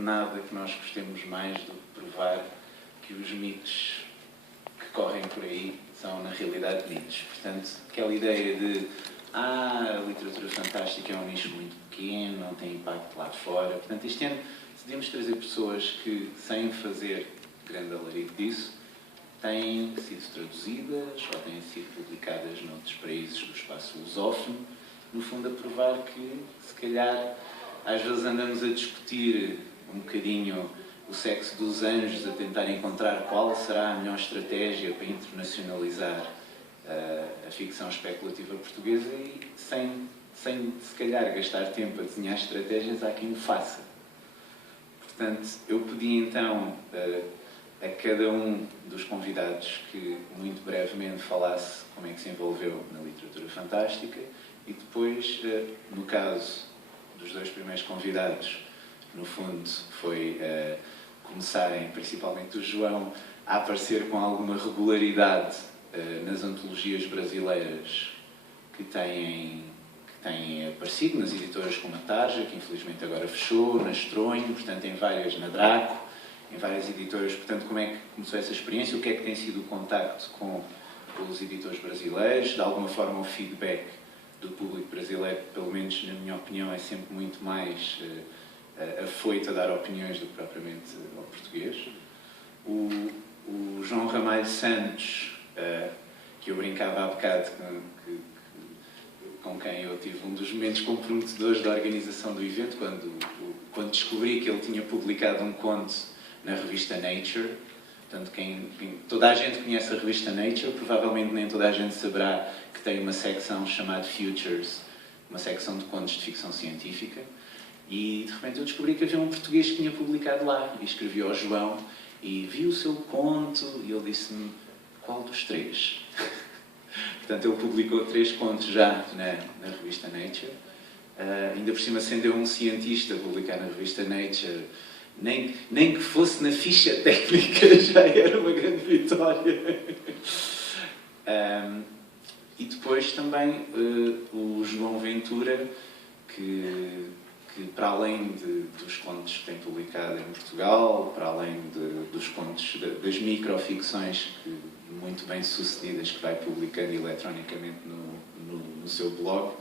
nada que nós gostemos mais do que provar que os mitos que correm por aí são, na realidade, mitos. Portanto, aquela ideia de a literatura fantástica é um nicho muito pequeno, não tem impacto lá fora. Portanto, este ano decidimos trazer pessoas que, sem fazer grande alarido disso, têm sido traduzidas ou têm sido publicadas noutros países do espaço lusófono, no fundo a provar que, se calhar, às vezes andamos a discutir um bocadinho o sexo dos anjos, a tentar encontrar qual será a melhor estratégia para internacionalizar a ficção especulativa portuguesa e sem se calhar gastar tempo a desenhar estratégias, há quem o faça. Portanto, eu pedi então a cada um dos convidados que muito brevemente falasse como é que se envolveu na literatura fantástica e depois, no caso dos dois primeiros convidados, no fundo foi começarem, principalmente o João, a aparecer com alguma regularidade nas antologias brasileiras que têm aparecido nas editoras como a Tarja, que infelizmente agora fechou, na Estronho, portanto em várias, na Draco, em várias editoras. Portanto, como é que começou essa experiência? O que é que tem sido o contacto com os editores brasileiros? De alguma forma o feedback do público brasileiro, pelo menos na minha opinião, é sempre muito mais afoito a dar opiniões do que propriamente ao português. O João Ramalho Santos, que eu brincava há bocado, com quem eu tive um dos momentos comprometedores da organização do evento, quando descobri que ele tinha publicado um conto na revista Nature. Portanto, toda a gente conhece a revista Nature, provavelmente nem toda a gente saberá que tem uma secção chamada Futures, uma secção de contos de ficção científica, e de repente eu descobri que havia um português que tinha publicado lá, e escrevi ao João, e vi o seu conto, e ele disse-me, qual dos três? Portanto, ele publicou 3 contos já na revista Nature. Ainda por cima, sendo eu um cientista, publicar na revista Nature, nem que fosse na ficha técnica, já era uma grande vitória. E depois também o João Ventura, que para além dos contos que tem publicado em Portugal, para além dos contos, das microficções muito bem sucedidas que vai publicando eletronicamente no seu blog,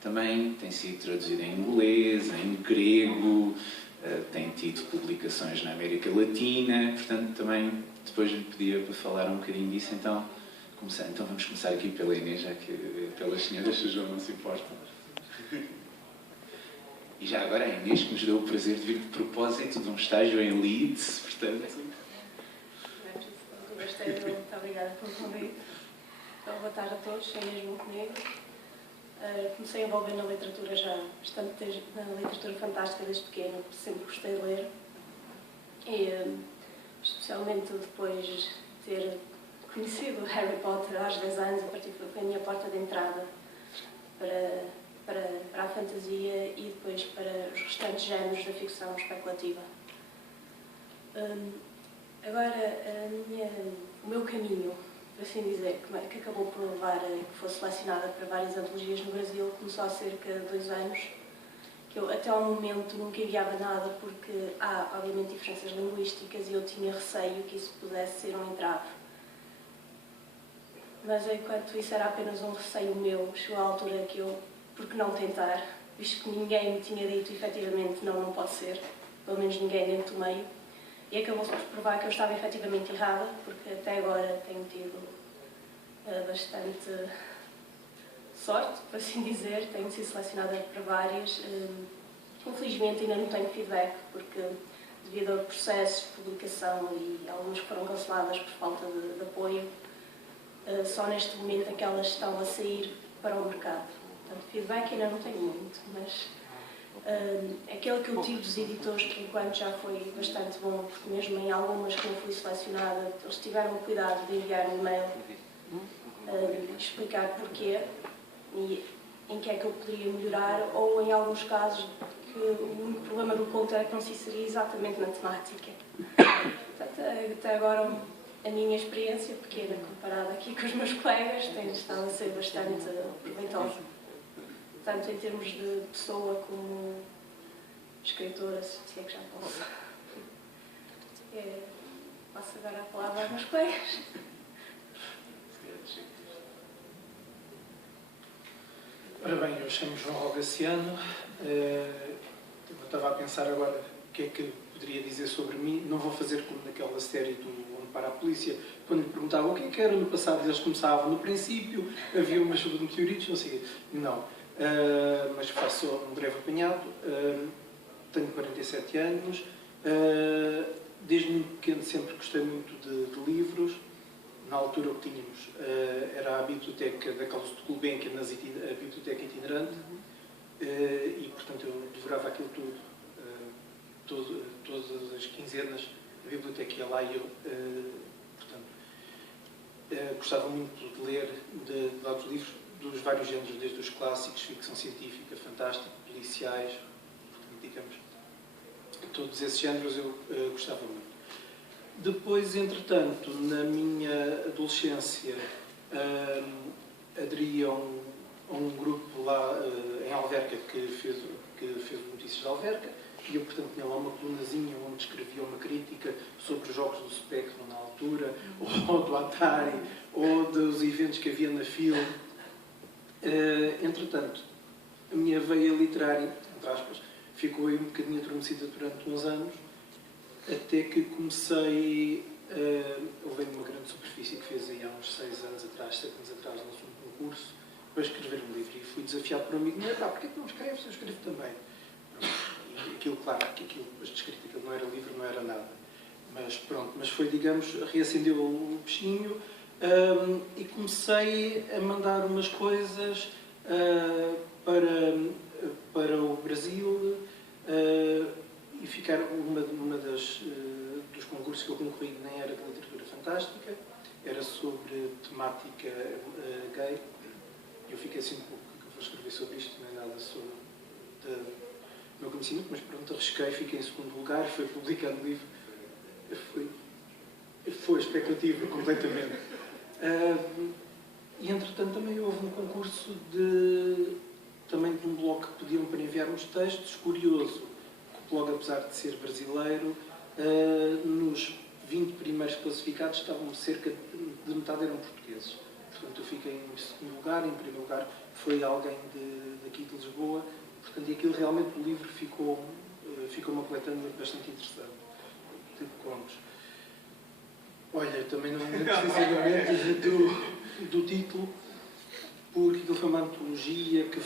também tem sido traduzido em inglês, em grego, tem tido publicações na América Latina, portanto também depois lhe pedia para falar um bocadinho disso, então vamos começar aqui pela Inês, já que pelas senhoras, se o João não se importa. E já agora a Inês, que nos deu o prazer de vir de propósito de um estágio em Leeds, portanto... Gostei, muito obrigada pelo convite. Então, boa tarde a todos, é mesmo comigo. Comecei a envolver na literatura já, bastante na literatura fantástica desde pequeno, sempre gostei de ler. E especialmente depois de ter conhecido Harry Potter aos 10 anos, a partir foi a minha porta de entrada para a fantasia e depois para os restantes géneros da ficção especulativa. Agora, o meu caminho, por assim dizer, que acabou por levar a que fosse selecionada para várias antologias no Brasil, começou há cerca de 2 anos, que eu até ao momento nunca enviava nada porque há, obviamente, diferenças linguísticas e eu tinha receio que isso pudesse ser um entrave. Mas enquanto isso era apenas um receio meu, chegou à altura que eu, por que não tentar, visto que ninguém me tinha dito efetivamente não pode ser, pelo menos ninguém dentro do meio, e acabou-se por provar que eu estava efetivamente errada, porque até agora tenho tido bastante sorte, por assim dizer, tenho sido selecionada para várias. Infelizmente ainda não tenho feedback, porque devido a processos de publicação e algumas que foram canceladas por falta de apoio, só neste momento é que elas estão a sair para o mercado. Portanto, feedback ainda não tenho muito, mas aquele que eu tive dos editores, por enquanto já foi bastante bom, porque mesmo em algumas que não fui selecionada, eles tiveram o cuidado de enviar um e-mail, explicar porquê e em que é que eu poderia melhorar, ou em alguns casos que o único problema do conto era que não se inseria exatamente na temática. Portanto, até agora a minha experiência pequena comparada aqui com os meus colegas tem estado a ser bastante proveitosa, tanto em termos de pessoa como escritora, se é que já posso. Passo agora a palavra aos meus colegas. Ora bem, eu chamo João Rogaciano. Eu estava a pensar agora o que é que poderia dizer sobre mim. Não vou fazer como naquela série do Onde Para a Polícia, quando lhe perguntavam o que é que era no passado, eles começavam no princípio, havia umas sobre meteoritos, não sei. Não. Mas faço um breve apanhado. Tenho 47 anos. Desde muito pequeno sempre gostei muito de livros. Na altura o que tínhamos era a biblioteca da Carlos de Gulbenkian, a biblioteca itinerante, e portanto eu devorava aquilo tudo, todas as quinzenas, a biblioteca ia lá e eu, portanto, gostava muito de ler de outros livros dos vários géneros, desde os clássicos, ficção científica, fantástico, policiais, portanto, digamos, todos esses géneros eu gostava muito. Depois, entretanto, na minha adolescência, aderi a um grupo lá em Alverca que fez notícias de Alverca, e eu, portanto, tinha lá uma colunazinha onde escrevia uma crítica sobre os jogos do Spectrum na altura, ou do Atari, ou dos eventos que havia na FIL. Entretanto, a minha veia literária, entre aspas, ficou aí um bocadinho adormecida durante uns anos, até que comecei, houve uma grande superfície que fez aí há uns 6 anos atrás, 7 anos atrás, lançou um concurso para escrever um livro, e fui desafiado por um amigo meu: porquê que não escreves? Eu escrevo também. E aquilo, claro, que aquilo, de escrita, aquilo não era livro, não era nada. Mas pronto, mas foi, digamos, reacendeu o bichinho, e comecei a mandar umas coisas para o Brasil, e ficar uma dos concursos que eu concorri nem era de literatura fantástica, era sobre temática gay. Eu fiquei assim um pouco, que eu vou escrever sobre isto, não é nada sobre o meu conhecimento, mas pronto, arrisquei, fiquei em segundo lugar, foi publicado o livro, foi expectativa completamente. E entretanto também houve um concurso também de um blog que pediam para enviarmos textos. Curioso, que o blog, apesar de ser brasileiro, nos 20 primeiros classificados estavam cerca de metade eram portugueses. Portanto, eu fiquei em segundo lugar. Em primeiro lugar foi alguém daqui de Lisboa. Portanto, e aquilo realmente, o livro ficou uma coletânea bastante interessante de contos. Olha, também não me lembro precisamente do título, porque aquilo foi uma antologia que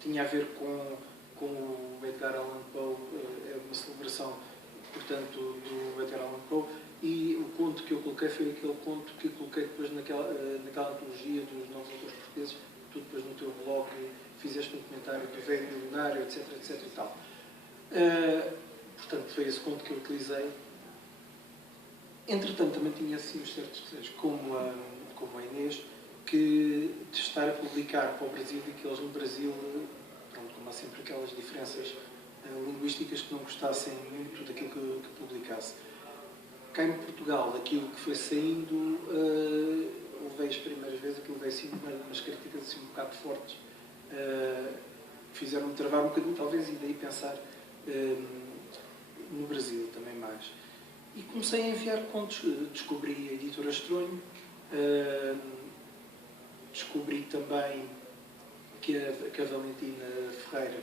tinha a ver com o Edgar Allan Poe, é uma celebração, portanto, do Edgar Allan Poe, e o conto que eu coloquei foi aquele conto que coloquei depois naquela antologia dos novos autores portugueses. Tu depois no teu blog fizeste um comentário do velho milionário, etc, etc e tal. Portanto, foi esse conto que eu utilizei. Entretanto, também tinha assim os certos desejos, como a Inês, de estar a publicar para o Brasil, e que eles no Brasil, pronto, como há sempre aquelas diferenças linguísticas, que não gostassem muito daquilo que publicasse. Cá em Portugal, aquilo que foi saindo, levei as primeiras vezes, aquilo veio assim umas críticas assim um bocado fortes, fizeram-me travar um bocadinho, talvez, e daí pensar no Brasil também mais. E comecei a enviar contos. Descobri a editora Estronho, descobri também que a Valentina Ferreira,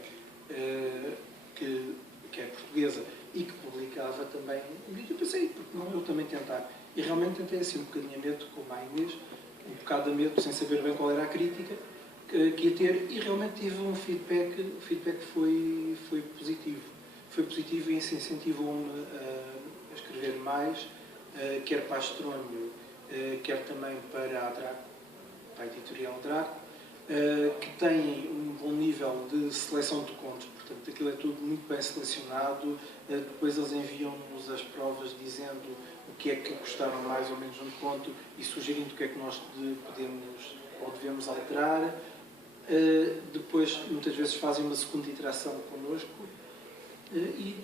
que é portuguesa e que publicava também. E eu pensei, porque não eu também tentar? E realmente tentei assim um bocadinho a medo, como a Inês, um bocado a medo, sem saber bem qual era a crítica que ia ter, e realmente tive um feedback. O feedback foi positivo. Foi positivo e isso incentivou-me a escrever mais, quer para a Estronho, quer também para a Draco, para a editorial Draco, que tem um bom nível de seleção de contos. Portanto, aquilo é tudo muito bem selecionado. Depois eles enviam-nos as provas dizendo o que é que gostaram mais ou menos de um conto e sugerindo o que é que nós podemos ou devemos alterar. Depois, muitas vezes, fazem uma segunda interação connosco, e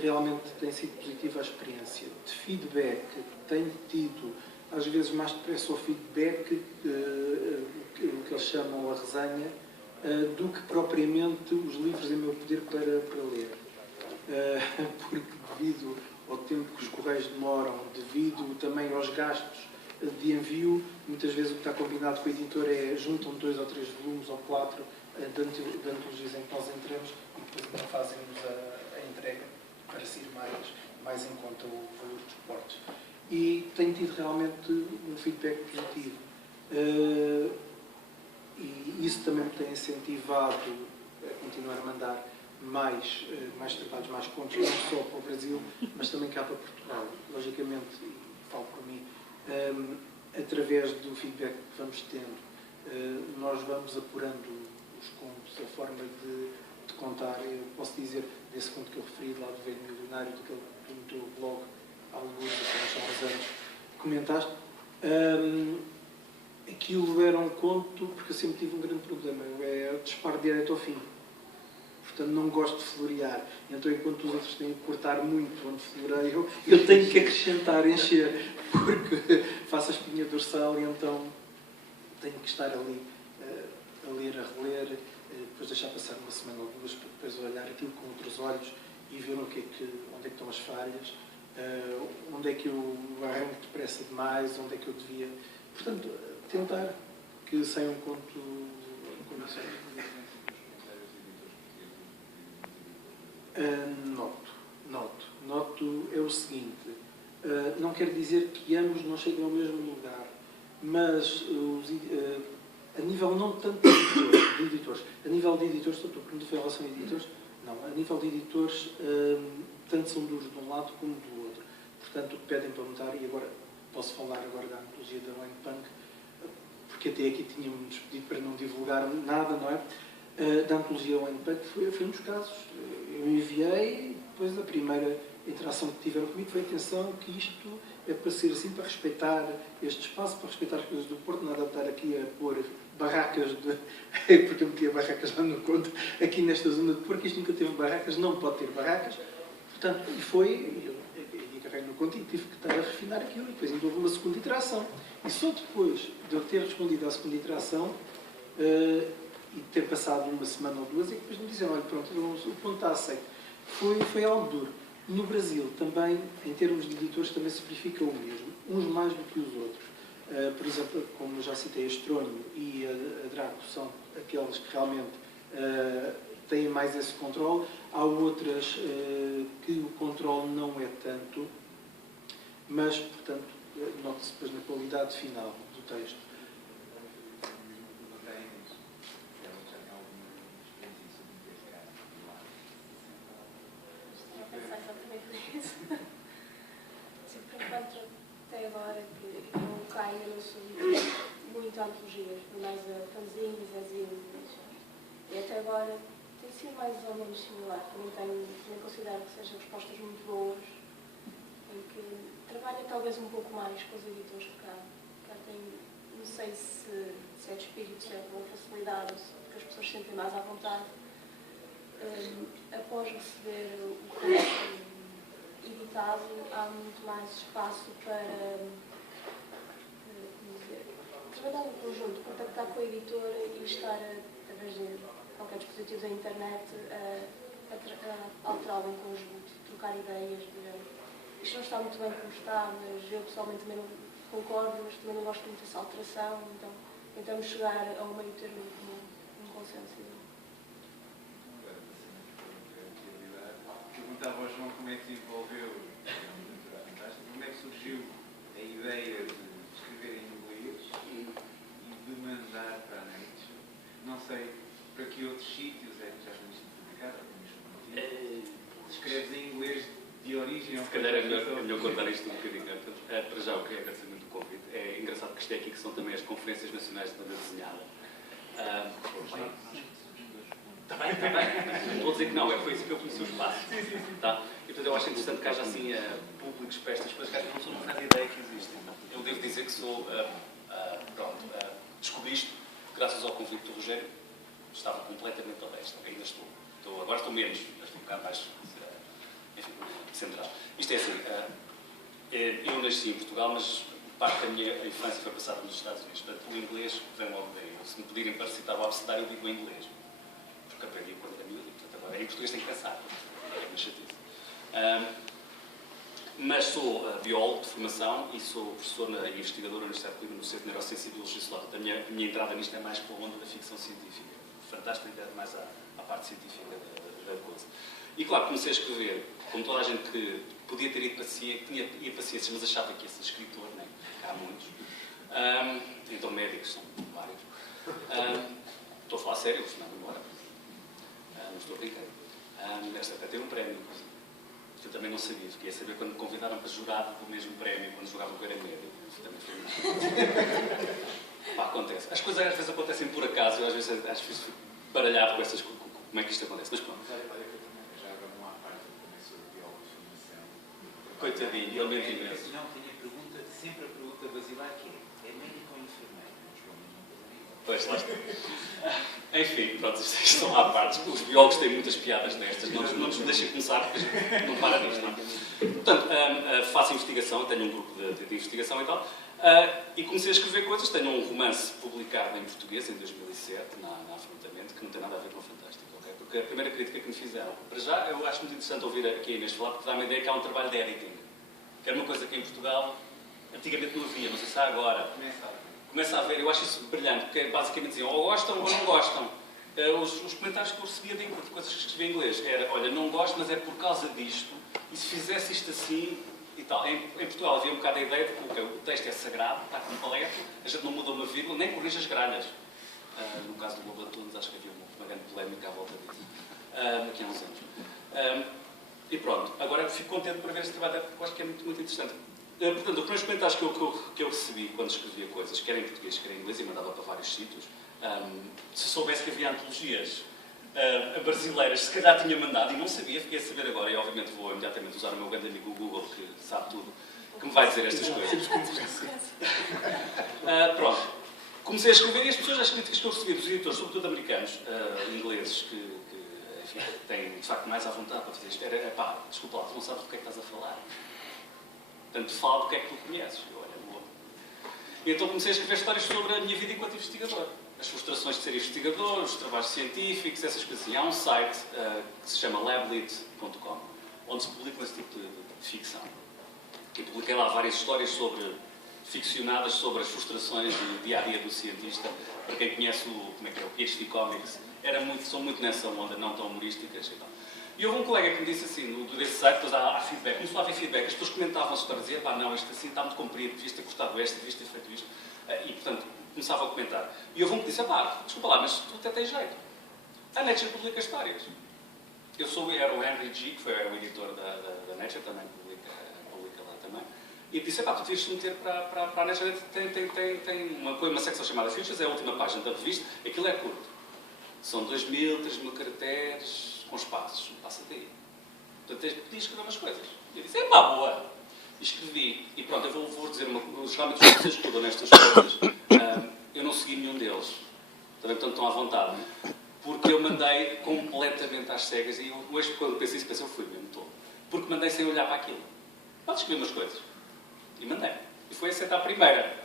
realmente tem sido positiva a experiência. De feedback, tenho tido, às vezes, mais depressa o feedback, o que eles chamam a resenha, do que propriamente os livros em meu poder para ler. Porque devido ao tempo que os correios demoram, devido também aos gastos de envio, muitas vezes o que está combinado com o editor é juntam 2 ou 3 volumes ou 4 de antologias em que nós entramos e depois então fazemos a entrega para ser mais em conta o valor dos portos. E tenho tido realmente um feedback positivo. E isso também me tem incentivado a continuar a mandar mais trabalhos, mais contos, não só para o Brasil, mas também cá para Portugal. Logicamente, e falo por mim, através do feedback que vamos tendo, nós vamos apurando os contos, a forma de contar. Eu posso dizer, desse conto que eu referi lá do Velho Milionário, daquele que no teu blog, há alguns anos, comentaste, aquilo era um conto, porque eu sempre tive um grande problema, é disparo direto ao fim. Portanto, não gosto de florear. Então, enquanto os outros têm que cortar muito onde floreio, eu tenho que acrescentar, encher, porque faço a espinha dorsal e então tenho que estar ali a ler, a reler, depois deixar passar uma semana ou 2 para depois olhar aquilo com outros olhos e ver onde é que estão as falhas, onde é que eu arranco depressa demais, onde é que eu devia... Portanto, tentar que saia um conto em condições. Noto é o seguinte, não quer dizer que ambos não cheguem ao mesmo lugar, mas a nível não tanto de editores, a nível de editores, estou a perguntar em relação a editores, não, a nível de editores, tanto são duros de um lado como do outro. Portanto, o que pedem para notar, e agora posso falar agora da antologia da Wayne Punk, porque até aqui tínhamos pedido para não divulgar nada, não é? Da antologia Wayne Punk foi um dos casos. Eu enviei, depois a primeira interação que tiveram comigo foi: atenção, que isto é para ser assim, para respeitar este espaço, para respeitar as coisas do Porto, nada de estar aqui a pôr barracas porque eu metia barracas lá no conto, aqui nesta zona de Porto, isto nunca teve barracas, não pode ter barracas. Portanto, e foi, eu agarrei no conto e tive que estar a refinar aquilo, e depois ainda houve uma segunda interação. E só depois de eu ter respondido à segunda interação, e ter passado uma semana ou 2, é que depois me dizem: olha, pronto, o ponto está aceito. Foi algo duro. No Brasil também, em termos de editores, também se verifica o mesmo, uns mais do que os outros. Por exemplo, como já citei, a Estronho e a Draco são aqueles que realmente têm mais esse controle. Há outras que o controle não é tanto, mas, portanto, nota-se depois na qualidade final do texto. Até agora que não caio, eu não sou muito antologias, mais a fanzines, zines, e até agora tem sido mais ou menos similar. Também considero que sejam respostas muito boas, em que trabalha talvez um pouco mais com os editores de cá. Cá tem, não sei se é de espírito, se é de boa facilidade, ou se porque as pessoas se sentem mais à vontade. Após receber o texto editado, há muito mais espaço para trabalhar em conjunto, contactar com a editora e estar, através de qualquer dispositivo da internet, a alterá-lo em conjunto, trocar ideias. Isto não está muito bem como está, mas eu pessoalmente também não concordo, mas também não gosto muito dessa alteração, então tentamos chegar a um meio termo, um consenso. Perguntava ao João como é que se envolveu como é que surgiu a ideia de escrever em inglês e de mandar para a net. Não sei para que outros sítios é que já tens publicado, escreves em inglês de origem. Se calhar é melhor contar isto um bocadinho. Para já, o que é agradecimento do convite. É engraçado que isto é aqui que são também as conferências nacionais de banda desenhada. Está bem. Não estou a dizer que não, foi isso que eu conheci o espaço. Tá? E portanto eu acho interessante que haja assim públicos para estas coisas que não sou uma grande ideia que existe. Eu devo dizer que sou, descobri isto graças ao convite do Rogério. Estava completamente a leste, ainda estou. Agora estou menos, mas estou um bocado mais enfim, central. Isto é assim, eu nasci em Portugal, mas parte da minha infância foi passada nos Estados Unidos. Portanto, o inglês vem logo daí. Se me pedirem para citar o abecedário, eu digo em inglês. Porque aprendi quando era miúdo. Portanto, agora em português tenho que pensar. É uma chatice. Mas sou biólogo de formação e sou professor e investigador na Universidade de Coimbra no Centro de Neurociência e Biologia Celular. Portanto, a minha entrada nisto é mais pela onda da ficção científica. Fantástica, mais à parte científica da coisa. E claro, comecei a escrever, como toda a gente que podia ter ido para ciência, que ia para ciências, mas achava que ia ser escritor, né? Há muitos. Então médicos são vários. Estou a falar sério, não embora. Não estou a brincar. Esta até ter um prémio, que eu também não sabia. Fiquei a saber quando me convidaram para jurado do mesmo prémio, quando jogava o Guerra Médio. Também foi acontece. As coisas às vezes acontecem por acaso, eu às vezes fico baralhado com essas coisas, como é que isto acontece. Mas pronto. Olha, que eu também, já agora não há parte, eu também sou biólogo de formação. Coitadinho, ele mente imenso. Não, tem sempre a pergunta basilar que é médico ou enfermeiro? Pois, lá está. Enfim, pronto, isto estão à parte. Os biólogos têm muitas piadas nestas, não nos deixem começar, porque a gente não para nisto. Não. Portanto, faço investigação, tenho um grupo de investigação e tal, e comecei a escrever coisas. Tenho um romance publicado em português, em 2007, na Afrontamento, que não tem nada a ver com o Fantástico, okay? Porque a primeira crítica que me fizeram, para já, eu acho muito interessante ouvir aqui a Inês falar, porque dá-me a ideia que há um trabalho de editing, que era uma coisa que em Portugal antigamente não havia, não sei se há agora. Começa a ver, eu acho isso brilhante, porque basicamente diziam ou gostam ou não gostam. Os comentários que eu recebia de coisas que escrevi em inglês era, olha, não gosto, mas é por causa disto, e se fizesse isto assim e tal. Em Portugal havia um bocado a ideia de que o texto é sagrado, está completo, a gente não muda uma vírgula, nem corrige as gralhas. No caso do Globo Atunes, acho que havia uma grande polémica à volta disso, aqui há uns anos. E pronto, agora fico contente por ver este trabalho, porque eu acho que é muito, muito interessante. Portanto, os primeiros comentários que eu recebi quando escrevia coisas, quer em português, quer em inglês, e mandava para vários sítios, se soubesse que havia antologias brasileiras, se calhar tinha mandado, e não sabia, fiquei a saber agora, e obviamente vou imediatamente usar o meu grande amigo Google, que sabe tudo, que me vai dizer estas coisas. Pronto. Comecei a escrever e as pessoas, as críticas que eu recebi dos editores, sobretudo americanos, ingleses, que enfim, têm de facto mais à vontade para fazer isto, era, pá, desculpa lá, tu não sabes do que é que estás a falar. Portanto, falo do que é que tu conheces. Olha, boa. E então comecei a escrever histórias sobre a minha vida enquanto investigador. As frustrações de ser investigador, os trabalhos científicos, essas coisas assim. Há um site que se chama lablit.com, onde se publica esse tipo de ficção. E publiquei lá várias histórias ficcionadas sobre as frustrações do dia-a-dia do cientista. Para quem conhece o PhD Comics, são muito nessa onda, não tão humorísticas e tal. E houve um colega que me disse assim, desse site, depois há feedback, começou a haver feedback, as pessoas comentavam as histórias, diziam, pá, não, isto assim está muito comprido, devias ter gostado deste, devias ter feito isto. E, portanto, começava a comentar. E houve um que disse, pá, desculpa lá, mas tu até tens jeito. A Nature publica histórias. Era o Henry G, que foi o editor da Nature, também publica lá também. E disse, pá, tu devias te meter para a Nature, tem uma secção chamada Futures, é a última página da revista, aquilo é curto. São 2.000, 3.000 caracteres, com espaços, passa-te aí. Portanto, podia escrever umas coisas. E eu disse, pá, boa. E escrevi. E pronto, eu vou dizer geralmente os que vocês estudam nestas coisas, eu não segui nenhum deles. Também, portanto, estão à vontade. Porque eu mandei completamente às cegas, e hoje, quando pensei isso, eu fui mesmo todo. Porque mandei sem olhar para aquilo. Pode escrever umas coisas. E mandei. E foi aceita a primeira.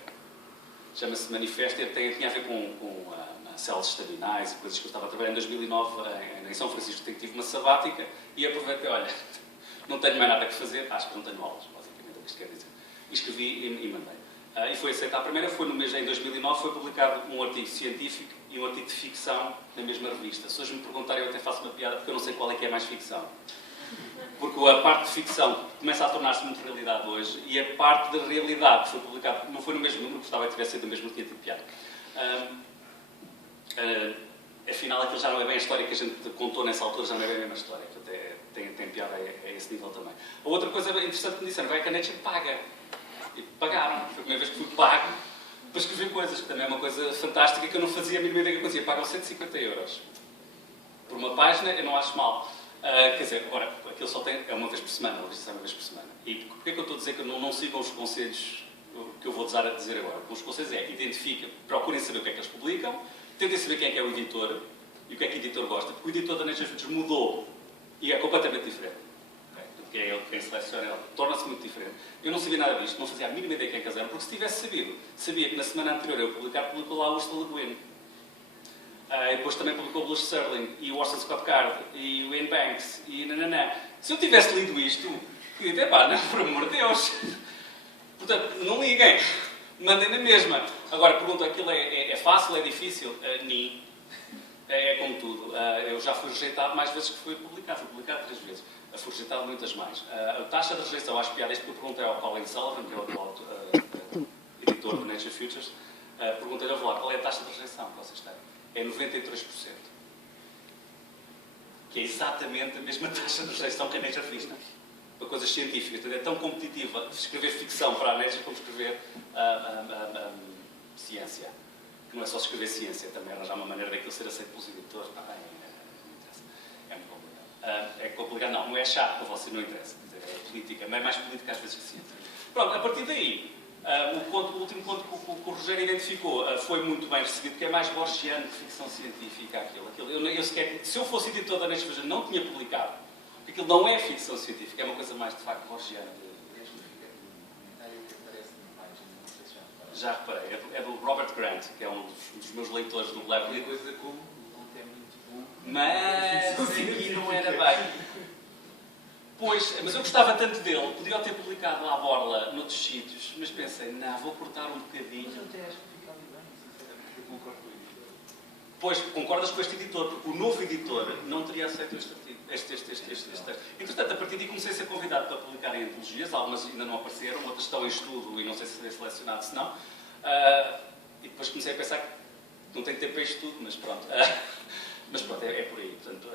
Chama-se Manifesto, e tinha a ver com células estaminais e coisas que eu estava a trabalhar em 2009 em São Francisco. Tive uma sabática e aproveitei, olha, não tenho mais nada que fazer, acho que não tenho aulas, basicamente é o que isto quer dizer. E escrevi e mandei. E foi aceita a primeira, em 2009, foi publicado um artigo científico e um artigo de ficção na mesma revista. Se hoje me perguntarem, eu até faço uma piada, porque eu não sei qual é que é mais ficção. Porque a parte de ficção começa a tornar-se muito realidade hoje, e a parte da realidade que foi publicada, não foi no mesmo número, gostava que tivesse sido no mesmo, não tinha tido piada. Afinal, aquilo já não é bem a história que a gente contou nessa altura, já não é bem a mesma história. Portanto, tem piada a esse nível também. A outra coisa interessante que me disseram é que a Nature paga. E pagaram. Foi a primeira vez que fui pago para escrever coisas, que também é uma coisa fantástica que eu não fazia a mínima ideia que acontecia. Pagam 150 euros por uma página, eu não acho mal. Quer dizer, agora, aquilo só é uma vez por semana, uma vez por semana. E porquê é que eu estou a dizer que não sigam os conselhos que eu vou dizer agora? Os conselhos identifiquem, procurem saber o que é que eles publicam, tentem saber quem é que é o editor e o que é que o editor gosta, porque o editor da Nature mudou e é completamente diferente. Okay? Porque é ele quem seleciona, ele torna-se muito diferente. diferente. Eu não sabia nada disto, não fazia a mínima ideia quem é que eram, porque se tivesse sabido, sabia que na semana anterior eu publicou lá o Ursula Le Guin. E depois também publicou o Bruce Sterling, e o Orson Scott Card, e o Ian Banks, e nananã. Se eu tivesse lido isto, eu diria, pá, não, por amor de Deus. Portanto, não liguem. Mandem na mesma. Agora, pergunto, aquilo é fácil, é difícil? Nem. É como tudo. Eu já fui rejeitado mais vezes que fui publicado. Fui publicado 3 vezes. Fui rejeitado muitas mais. A taxa de rejeição, acho piada, isto que eu perguntei ao Colin Sullivan, que é o atual editor do Nature Futures, perguntei-lhe a falar, qual é a taxa de rejeição que vocês têm? É 93%. Que é exatamente a mesma taxa de rejeição que a Nature fez, não? Para coisas científicas. Portanto, é tão competitiva escrever ficção para a Nature como escrever ciência. Que não é só escrever ciência, também arranjar uma maneira daquilo ser aceito pelos editores. Não interessa. É muito complicado. É complicado, não é chato para você, não interessa. Quer dizer, é política, mas é mais política às vezes que ciência. Pronto, a partir daí, o último conto que o Rogério identificou foi muito bem recebido, que é mais borgiano que ficção científica. Se eu fosse editor da Nature, não tinha publicado. Porque aquilo não é ficção científica, é uma coisa mais, de facto, borgiana. Já reparei, é do Robert Grant, que é um dos meus leitores do Black Uma coisa como o conto é muito bom. Mas aqui não era bem. Pois, mas eu gostava tanto dele, podia ter publicado lá a borla noutros sítios, mas pensei, não, vou cortar um bocadinho. Mas eu até acho que fica ali bem, sinceramente, eu concordo com ele. Pois, concordas com este editor, porque o novo editor não teria aceito este artigo, este texto. Entretanto, a partir daí comecei a ser convidado para publicar em antologias, algumas ainda não apareceram, outras estão em estudo e não sei se serei selecionado, se não. E depois comecei a pensar que não tenho tempo para isto tudo, mas pronto. Mas pronto, é por aí. Portanto,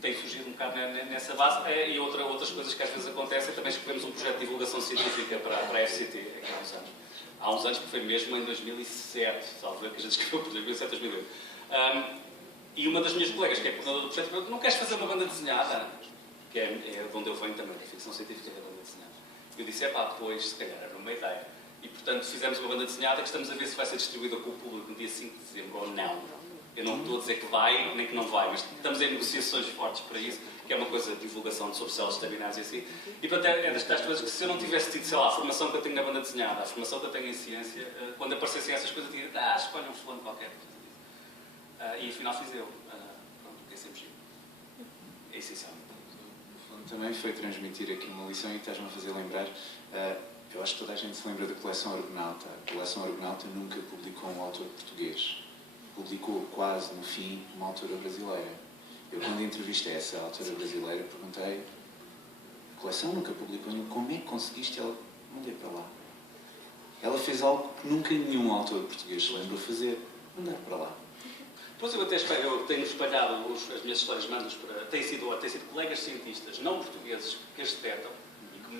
tem surgido um bocado nessa base. E outras coisas que às vezes acontecem, também escrevemos um projeto de divulgação científica para a FCT, aqui há uns anos. Há uns anos, que foi mesmo em 2007, salvo ver que a gente escreveu por 2007, 2008. E uma das minhas colegas, que é coordenadora do projeto, perguntou: não queres fazer uma banda desenhada? Que é de onde eu venho também, a ficção científica da banda desenhada. Eu disse, pois, se calhar era uma ideia. E, portanto, fizemos uma banda desenhada que estamos a ver se vai ser distribuída com o público no dia 5 de dezembro ou não. Eu não estou a dizer que vai, nem que não vai, mas estamos em negociações fortes para isso, que é uma coisa de divulgação sobre células terminais e assim. E, portanto, é das coisas que, se eu não tivesse tido, sei lá, a formação que eu tenho na banda desenhada, a formação que eu tenho em ciência, quando aparecessem essas coisas, eu tinha escolhe um fulano qualquer. E afinal fiz eu. Pronto, que é sempre giro. É essencial. Também foi transmitir aqui uma lição e estás-me a fazer lembrar. Eu acho que toda a gente se lembra da Coleção Argonauta. A Coleção Argonauta nunca publicou um autor português. Publicou quase no fim uma autora brasileira. Eu, quando entrevistei essa autora brasileira, perguntei: a coleção nunca publicou nenhum, como é que conseguiste? Ela, mandei para lá. Ela fez algo que nunca nenhum autor português se lembrou fazer: mandar para lá. Depois eu tenho espalhado as minhas histórias, mando-os para. Tem sido colegas cientistas, não portugueses, que as detectam e que me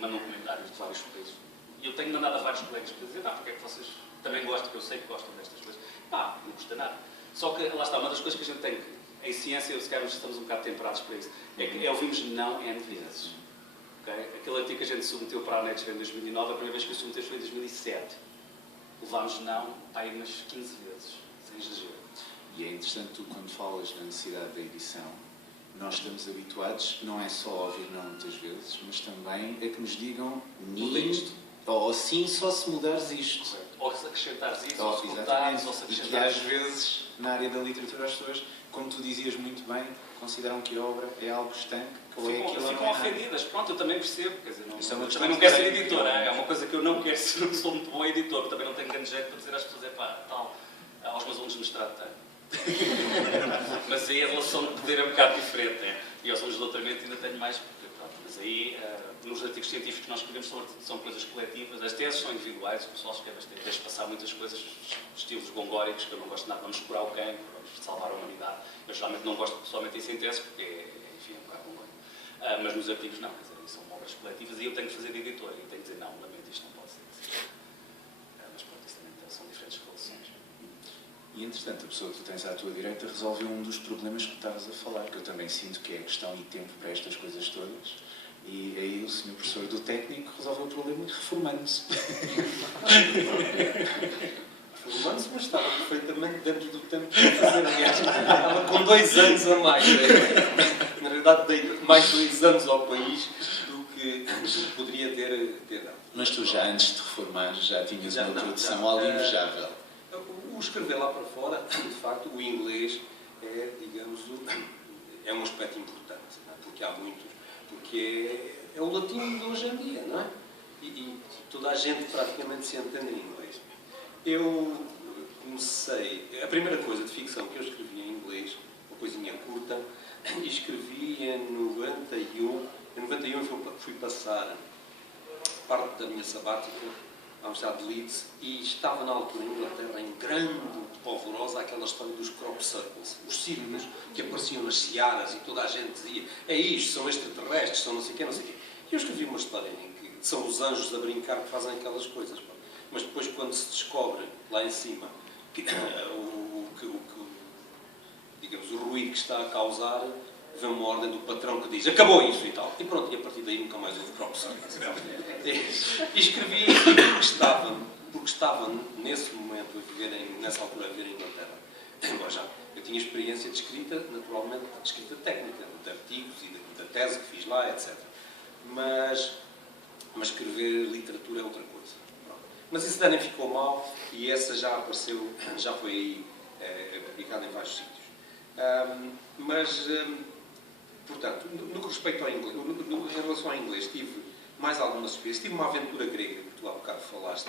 mandam comentários de vários países. E eu tenho mandado a vários colegas para dizer: porque é que vocês também gostam, que eu sei que gostam destas coisas. Não custa nada. Só que, lá está, uma das coisas que a gente tem em ciência, se calhar estamos um bocado temperados para isso, é que ouvimos não N vezes. Okay? Aquele artigo que a gente submeteu para a Nature em 2009, a primeira vez que o submetemos foi em 2007. Levámos não aí umas 15 vezes, sem exagero. E é interessante, tu, quando falas da necessidade da edição, nós estamos habituados, não é só a ouvir não muitas vezes, mas também a que nos digam isto. Ou sim, só se mudares isto. Ou se acrescentares isso, ou se cortares, ou se acrescentares. E que às vezes, na área da literatura, as pessoas, como tu dizias muito bem, consideram que a obra é algo estanque, ou é aquilo. Ficam ofendidas. Pronto, eu também percebo. Quer dizer, também não quero ser editor. É uma coisa que eu não quero ser, não sou muito bom editor, também não tenho grande jeito para dizer às pessoas: aos meus alunos de mestrado tenho. Mas aí a relação de poder é um bocado diferente, e aos alunos de doutoramento ainda tenho mais. Mas aí, nos artigos científicos que nós escrevemos, são coisas coletivas, as teses são individuais, o pessoal escreve as teses, deixa passar muitas coisas, estilos gongóricos, que eu não gosto de nada, vamos curar o cancro, vamos salvar a humanidade. Eu geralmente não gosto pessoalmente disso em tese, porque enfim, é um bocado gongórico. Mas nos artigos não, quer dizer, são obras coletivas e eu tenho que fazer de editor, e eu tenho que dizer: não, lamento, isto não pode ser assim. Mas pronto, isso também são diferentes relações. E, entretanto, a pessoa que tu tens à tua direita resolveu um dos problemas que estavas a falar, que eu também sinto que é questão e tempo para estas coisas todas. E aí o senhor professor do técnico resolveu o problema reformando-se. Reformando-se, mas estava perfeitamente dentro do tempo para fazer. Aliás, estava com 2 anos a mais. Na realidade, dei mais 2 anos ao país do que que poderia ter dado. Mas tu já antes de reformar já tinhas Já, uma não, produção já. alvejável. O escrever lá para fora, de facto, o inglês é, digamos, é um aspecto importante, não é? Porque há muitos, porque é o latino de hoje em dia, não é? E toda a gente praticamente se entende em inglês. Eu comecei, a primeira coisa de ficção que eu escrevi em inglês, uma coisinha curta, e escrevi em 91. Em 91 fui passar parte da minha sabática à Universidade de Leeds e estava na altura em Inglaterra, em grande polvorosa, aquela história dos crop circles, os círculos que apareciam nas searas e toda a gente dizia é isto, são extraterrestres, são não sei o quê, não sei o quê. E eu escrevi uma história em que são os anjos a brincar que fazem aquelas coisas. Pá. Mas depois, quando se descobre lá em cima digamos, o ruído que está a causar, vem uma ordem do patrão que diz acabou isso e tal. E pronto, e a partir daí nunca mais houve crop circles. E escrevi porque estava nesse momento nessa altura a viver em Inglaterra. Agora já, eu tinha experiência de escrita, naturalmente, de escrita técnica, de artigos e da tese que fiz lá, etc. Mas escrever literatura é outra coisa. Pronto. Mas isso também ficou mal e essa já apareceu, já foi aí publicada em vários sítios. Portanto, no que respeito ao inglês, em relação ao inglês, tive mais algumas experiências. Tive uma aventura grega, que tu há bocado falaste,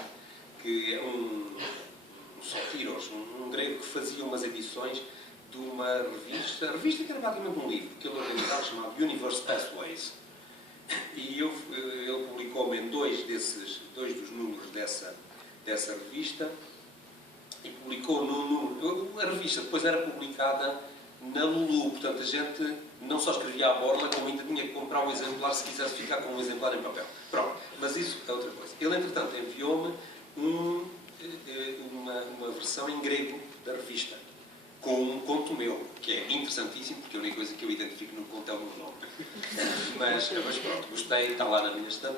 que é um Sotiros, um grego que fazia umas edições de uma revista que era praticamente um livro, que ele organizava, chamado Universe Pathways. E ele publicou-me em dois dos números dessa revista, e publicou no número... A revista depois era publicada na Lulu, portanto a gente não só escrevia à borla, como ainda tinha que comprar um exemplar se quisesse ficar com um exemplar em papel. Pronto, mas isso é outra coisa. Ele, entretanto, enviou-me uma versão em grego da revista, com um conto meu, que é interessantíssimo, porque a única coisa que eu identifico no conto é o meu nome. mas pronto, gostei, está lá na minha estante.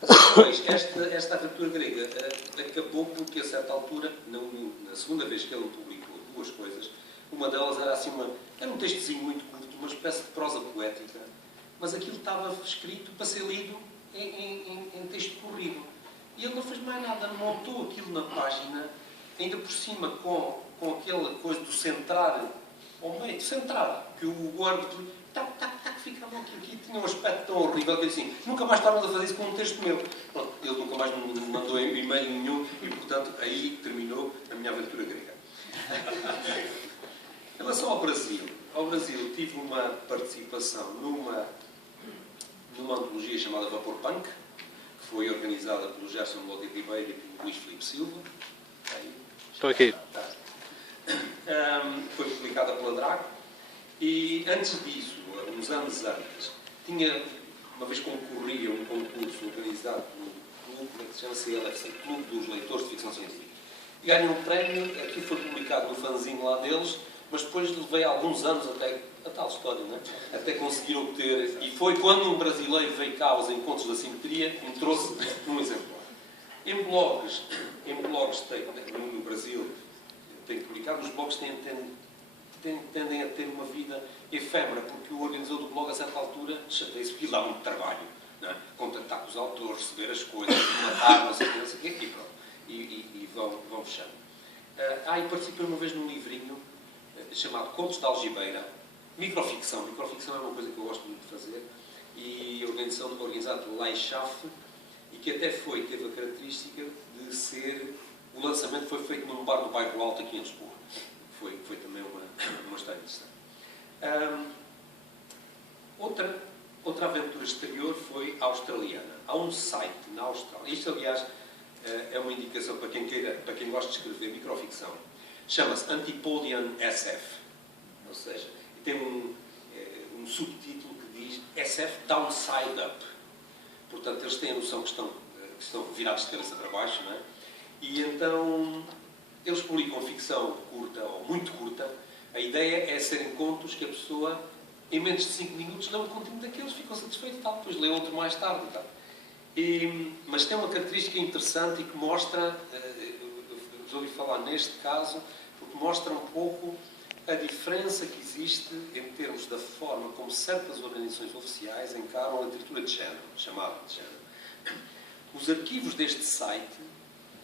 Depois, esta aventura grega acabou porque, a certa altura, na segunda vez que ele publicou duas coisas, uma delas era assim era um textozinho muito curto, uma espécie de prosa poética, mas aquilo estava escrito para ser lido em texto corrido. E ele não fez mais nada, montou aquilo na página, ainda por cima com aquela coisa do centrar, ao meio, centrar, que o Word ficava aqui, tinha um aspecto tão horrível que eu disse assim, nunca mais estava a fazer isso com um texto meu. Pronto, ele nunca mais me mandou e-mail nenhum e, portanto, aí terminou a minha aventura grega. Em relação ao Brasil tive uma participação numa antologia chamada Vapor Punk, que foi organizada pelo Gerson Lodi Ribeiro e pelo Luís Filipe Silva. Estou aqui. Foi publicada pela Draco. E antes disso, uns anos antes, uma vez concorria a um concurso organizado pelo clube, que se chama CLFC, Clube dos Leitores de Ficção Científica. E ganhei um prémio, aqui foi publicado no fanzine lá deles, mas depois levei alguns anos até a tal história, não é? Até conseguir obter. E foi quando um brasileiro veio cá aos Encontros da Simetria que me trouxe um exemplar. Em blogs no Brasil, tenho publicado, os blogs tendem a ter uma vida efêmera, porque o organizador do blog, a certa altura, chateia-se porque dá muito trabalho. Não é? Contactar com os autores, receber as coisas, matar, não sei o quê, e pronto. E vão fechando. E participei uma vez num livrinho chamado Contos de Algibeira, microficção. Microficção é uma coisa que eu gosto muito de fazer, e organizado pelo Laixaf, e que até teve a característica de ser... O lançamento foi feito num bar do Bairro Alto, aqui em Lisboa. Foi também uma história interessante. Outra aventura exterior foi a australiana. Há um site na Austrália. Isto, aliás, é uma indicação para quem gosta de escrever microficção. Chama-se Antipodian SF. Ou seja, tem um subtítulo que diz SF Downside Up. Portanto, eles têm a noção que estão virados de cabeça para baixo, não é? E então, eles publicam ficção curta ou muito curta. A ideia é serem contos que a pessoa, em menos de 5 minutos, lê um conteúdo daqueles, ficam satisfeitos e tal. Depois lê outro mais tarde e tal. Mas tem uma característica interessante e que mostra, resolvi falar neste caso, porque mostra um pouco a diferença que existe em termos da forma como certas organizações oficiais encaram a literatura de género, chamada de género. Os arquivos deste site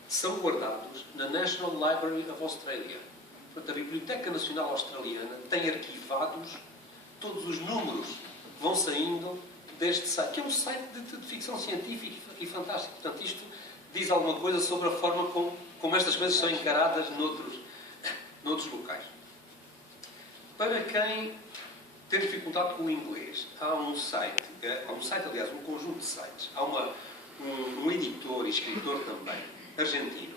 são guardados na National Library of Australia. Portanto, a Biblioteca Nacional Australiana tem arquivados todos os números que vão saindo deste site, que é um site de ficção científica e fantástico. Portanto, isto diz alguma coisa sobre a forma como estas coisas são encaradas noutros locais. Para quem tem dificuldade com o inglês, há um site, aliás, um conjunto de sites. Há um editor e escritor também, argentino,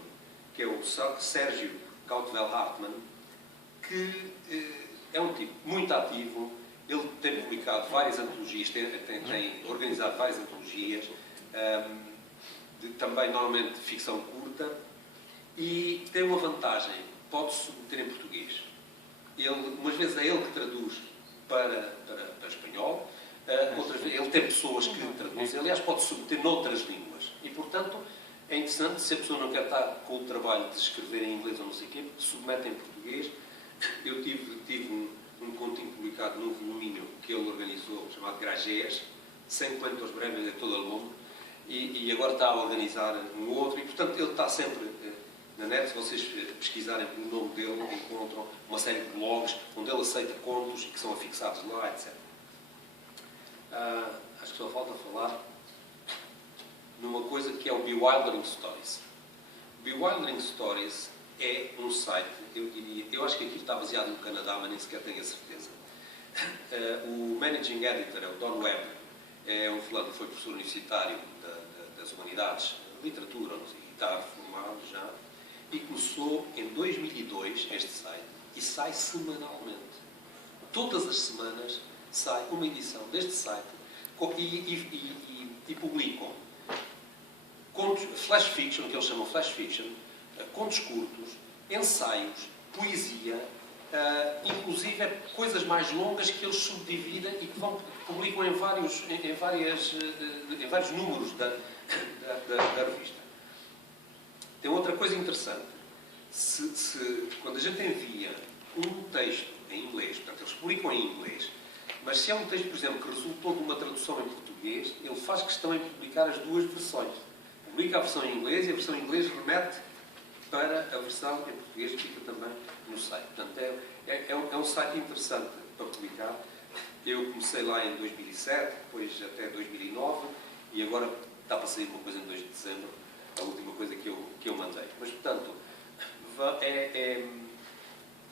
que é o Sérgio Gautvel Hartmann, que é um tipo muito ativo. Ele tem publicado várias antologias, tem organizado várias antologias, também normalmente de ficção curta, e tem uma vantagem, pode-se submeter em português. Umas vezes é ele que traduz para espanhol, outras vezes ele tem pessoas que traduzem, aliás pode submeter noutras línguas. E portanto é interessante, se a pessoa não quer estar com o trabalho de escrever em inglês ou não sei o quê, submete em português. Eu tive um continho publicado num voluminho que ele organizou, chamado Gragés, 100 cuentos breves de todo el mundo, e agora está a organizar um outro, e portanto ele está sempre na net. Se vocês pesquisarem pelo nome dele, encontram uma série de blogs onde ele aceita contos que são afixados lá, etc. Acho que só falta falar numa coisa que é o Bewildering Stories. Bewildering Stories é um site, eu acho que aquilo está baseado no Canadá, mas nem sequer tenho a certeza. O Managing Editor é o Don Webb, é um fulano que foi professor universitário das humanidades, literatura, não sei, está formado já, e começou em 2002 este site, e sai semanalmente. Todas as semanas sai uma edição deste site e publicam contos, flash fiction, que eles chamam flash fiction, contos curtos, ensaios, poesia, inclusive coisas mais longas que eles subdividem e que publicam em vários números da revista. Tem outra coisa interessante. Quando a gente envia um texto em inglês, portanto, eles publicam em inglês, mas se é um texto, por exemplo, que resultou de uma tradução em português, ele faz questão em publicar as duas versões. Publica a versão em inglês e a versão em inglês remete para a versão em português que fica também no site. Portanto, é um site interessante para publicar. Eu comecei lá em 2007, depois até 2009, e agora está para sair uma coisa em 2 de dezembro, a última coisa que eu mandei. Mas, portanto,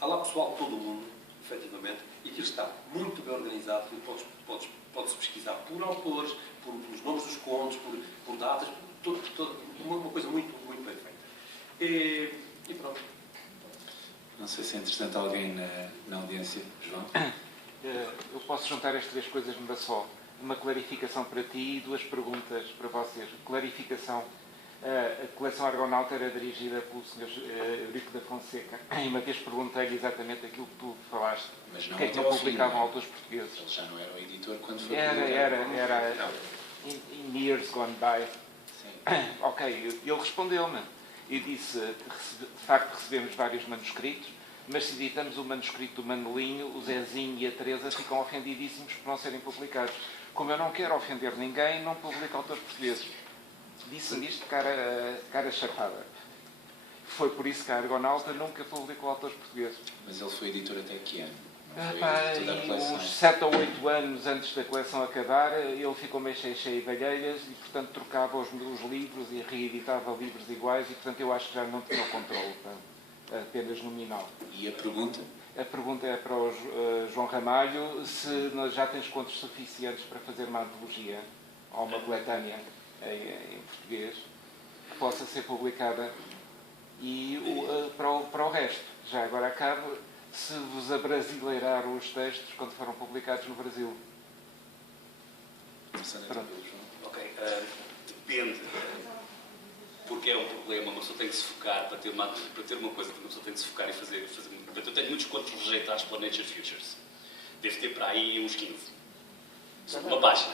há lá pessoal de todo o mundo, efetivamente, e que está muito bem organizado. Pode-se pesquisar por autores, pelos nomes dos contos, por datas, uma coisa muito, muito bem feita. E pronto. Não sei se é interessante alguém na audiência, João. Eu posso juntar as 3 coisas numa só. Uma clarificação para ti e 2 perguntas para vocês. Clarificação. A coleção Argonauta era dirigida pelo Sr. Eurico da Fonseca. E uma vez perguntei-lhe exatamente aquilo que tu falaste. Mas não porque é que não publicavam autores portugueses? Ele já não era o editor quando foi Era. In years gone by. Sim. Ok, ele respondeu-me e disse que de facto recebemos vários manuscritos, mas se editamos o manuscrito do Manelinho, o Zezinho e a Teresa ficam ofendidíssimos por não serem publicados. Como eu não quero ofender ninguém, não publico autores portugueses. Disse-me isto de cara chapada. Foi por isso que a Argonauta nunca publicou autores portugueses. Mas ele foi editor até que ano? Uns 7 ou 8 anos antes da coleção acabar, ele ficou meio cheio de valheiras e, portanto, trocava os livros e reeditava livros iguais e, portanto, eu acho que já não tinha o controle, apenas nominal. E a pergunta? A pergunta é para o João Ramalho se já tens contos suficientes para fazer uma antologia ou uma coletânea em português que possa ser publicada e para o resto, já agora acabo, se vos abrasileiraram os textos quando foram publicados no Brasil. Ok, depende, porque é um problema, uma pessoa tem que se focar para ter uma coisa, uma pessoa tem que se focar e fazer. Portanto, eu tenho muitos contos rejeitados pela Nature Futures. Devo ter para aí uns 15. Sobre uma página.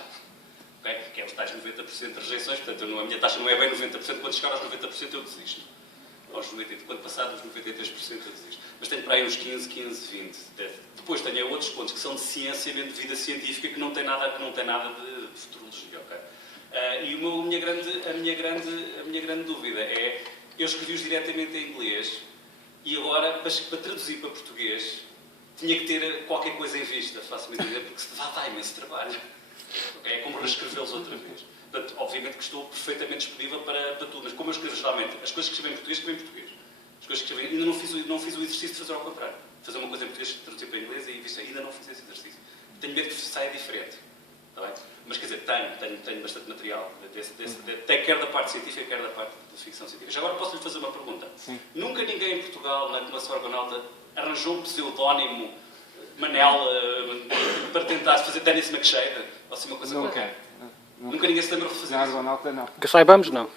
Okay? Que é os tais 90% de rejeições, portanto a minha taxa não é bem 90%, quando chegar aos 90% eu desisto. aos 90, quando passar dos 93% eu desisto. Mas tenho para aí uns 15, 20. Depois tenho outros pontos que são de ciência, mesmo de vida científica, que não tem nada de futurologia, ok? E a minha grande dúvida é, eu escrevi-os diretamente em inglês e agora, para traduzir para português, tinha que ter qualquer coisa em vista, faço-me entender, porque se dá imenso trabalho. É como reescrevê-los outra vez. Portanto, obviamente que estou perfeitamente disponível para tudo, mas como eu escrevo geralmente, as coisas que escrevo em português, escrevo em português. As coisas que escrevo, ainda não fiz o exercício de fazer ao contrário. Fazer uma coisa em português, traduzir para inglês e visto, ainda não fiz esse exercício. Tenho medo que saia diferente. Está bem? Mas quer dizer, tenho bastante material, quer da parte científica, quer da parte da ficção científica. Já agora posso-lhe fazer uma pergunta. Sim. Nunca ninguém em Portugal, na Coleção Argonauta, arranjou um pseudónimo Manel para tentar fazer Dennis McShade? Ou assim uma coisa qualquer? Nunca ninguém se lembrou de fazer Na isso? Argonauta, não. Que saibamos, não.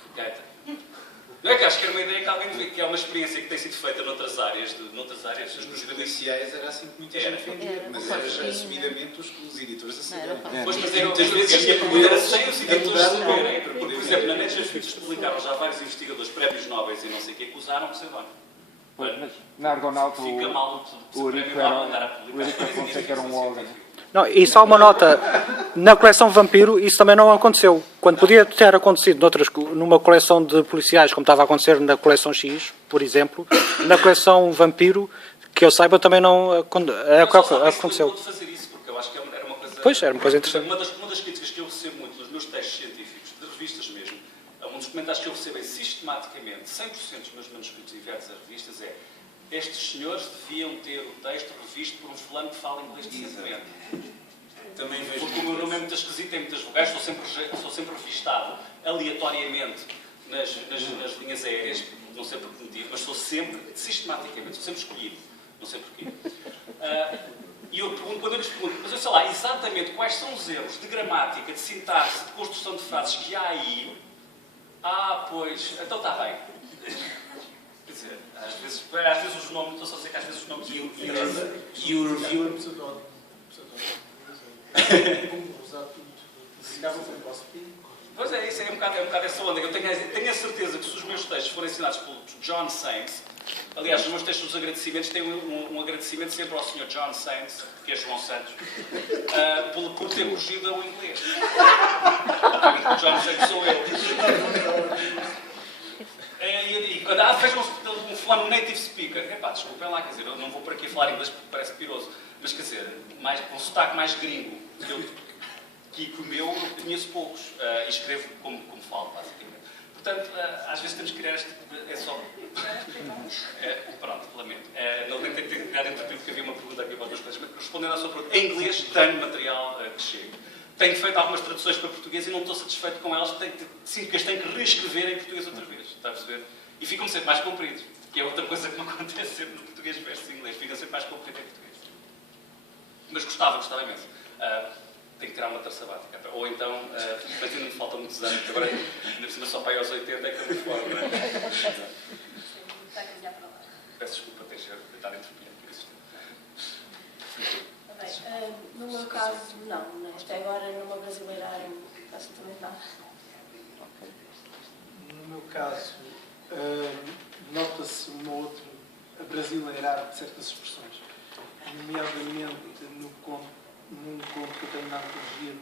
Não é que acho que era uma ideia que alguém vê, que é uma experiência que tem sido feita noutras áreas, Nos policiais era assim que muita gente vendia, mas era assumidamente os editores a saberem. Pois, mas muitas vezes a minha pergunta era sem os editores saberem. Por exemplo, na Netflix publicaram já vários investigadores prémios nobres e não sei o que que usaram o pseudónimo. Pois, mas na Argonauta Fica mal o Eurico Fonseca era um órgão. Não, e só uma nota, na coleção Vampiro isso também não aconteceu. Quando podia ter acontecido numa coleção de policiais, como estava a acontecer na coleção X, por exemplo, na coleção Vampiro, que eu saiba, também não aconteceu. De fazer isso, porque eu acho que era uma coisa... Pois, era uma coisa interessante. Uma das críticas que eu recebo muito nos meus textos científicos, de revistas mesmo, um dos comentários que eu recebo sistematicamente, 100% dos meus manuscritos enviados a revistas é: estes senhores deviam ter o texto revisto por um fulano que fala inglês decentemente. Também vejo Porque o meu nome é muito esquisito, tem muitas vogais, sou sempre revistado aleatoriamente nas linhas aéreas, não sei por que motivo, mas sou sempre, sistematicamente, sou sempre escolhido, não sei porquê. E eu pergunto, quando eu lhes pergunto, mas eu sei lá exatamente quais são os erros de gramática, de sintaxe, de construção de frases que há aí, pois, então está bem. Quer dizer, às vezes os nomes, estou só a dizer que às vezes os nomes... E o reviewer pseudónimo. Como usar tudo. Ficava com o post-it. Pois é, isso é um bocado essa onda. Eu tenho a certeza que se os meus textos forem assinados pelo John Sainz, aliás, os meus textos dos agradecimentos têm um agradecimento sempre ao Sr. John Sainz, que é João Santos, por ter corrigido o inglês. O John Sainz sou eu. E quando vejam um fulano native speaker, desculpem lá, quer dizer, eu não vou por aqui falar inglês porque parece piroso, mas quer dizer, com um sotaque mais gringo que o meu, eu conheço poucos e escrevo como falo, basicamente. Portanto, às vezes temos que criar este tipo de... É só... pronto, lamento. Não tentei ter pegado entre porque havia uma pergunta aqui para as duas coisas, mas respondendo à sua pergunta, em inglês tenho material que chega. Tenho feito algumas traduções para português e não estou satisfeito com elas, sinto que as tenho que reescrever em português outra vez, está a perceber? E ficam sempre mais compridos, que é outra coisa que me acontece sempre no português versus inglês, ficam sempre mais compridos em português. Mas gostava imenso. Tenho que tirar uma terça sabática. Ou então, mas ainda me faltam muitos anos, agora ainda por cima só para aí aos 80 é que eu me formo, não é? Peço desculpa ter estado interrompido por isso. No meu caso, não. Até agora, numa brasileira, absolutamente nada. No meu caso, nota-se uma outra abrasileirar de certas expressões, nomeadamente num conto que eu tenho na antologia